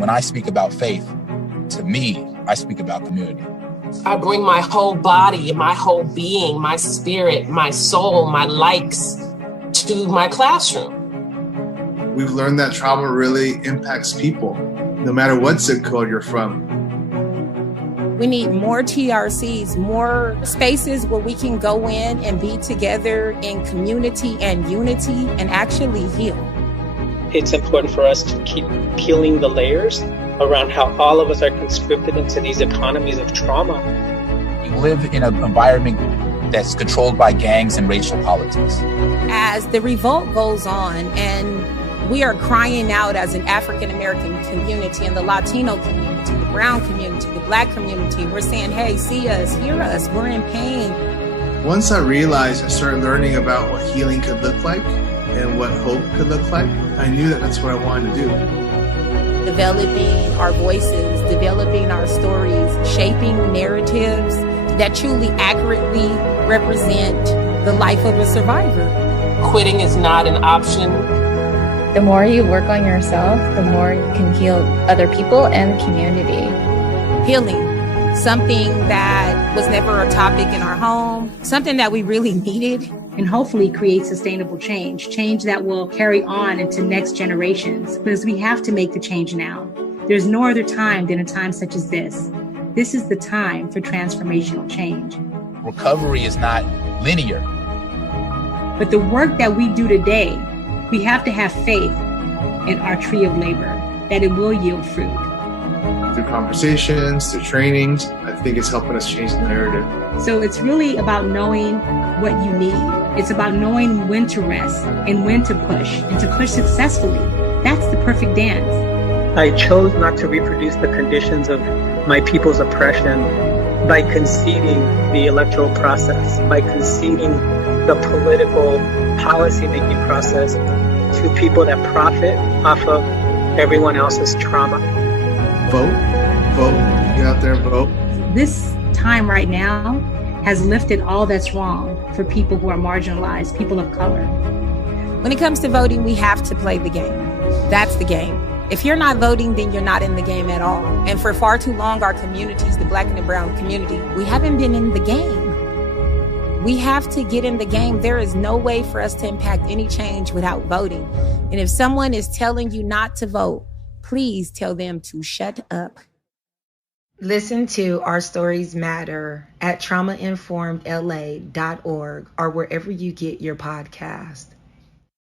When I speak about faith, to me, I speak about community. I bring my whole body, my whole being, my spirit, my soul, my likes to my classroom. We've learned that trauma really impacts people, no matter what zip code you're from. We need more TRCs, more spaces where we can go in and be together in community and unity and actually heal. It's important for us to keep peeling the layers around how all of us are conscripted into these economies of trauma. We live in an environment that's controlled by gangs and racial politics. As the revolt goes on and we are crying out as an African-American community and the Latino community, the brown community, the Black community, we're saying, hey, see us, hear us, we're in pain. Once I realized and started learning about what healing could look like and what hope could look like, I knew that that's what I wanted to do. Developing our voices, developing our stories, shaping narratives that truly accurately represent the life of a survivor. Quitting is not an option. The more you work on yourself, the more you can heal other people and the community. Healing, something that was never a topic in our home, something that we really needed. And hopefully create sustainable change that will carry on into next generations, because we have to make the change now. There's no other time than a time such as this. This is the time for transformational change. Recovery is not linear. But the work that we do today, we have to have faith in our tree of labor, that it will yield fruit. Through conversations, through trainings, I think it's helping us change the narrative. So it's really about knowing what you need. It's about knowing when to rest and when to push, and to push successfully. That's the perfect dance. I chose not to reproduce the conditions of my people's oppression by conceding the electoral process, by conceding the political policy-making process to people that profit off of everyone else's trauma. Vote, get out there and vote. This time right now has lifted all that's wrong for people who are marginalized, people of color. When it comes to voting, we have to play the game. That's the game. If you're not voting, then you're not in the game at all. And for far too long, our communities, the Black and the brown community, we haven't been in the game. We have to get in the game. There is no way for us to impact any change without voting. And if someone is telling you not to vote, please tell them to shut up. Listen to Our Stories Matter at traumainformedla.org or wherever you get your podcast.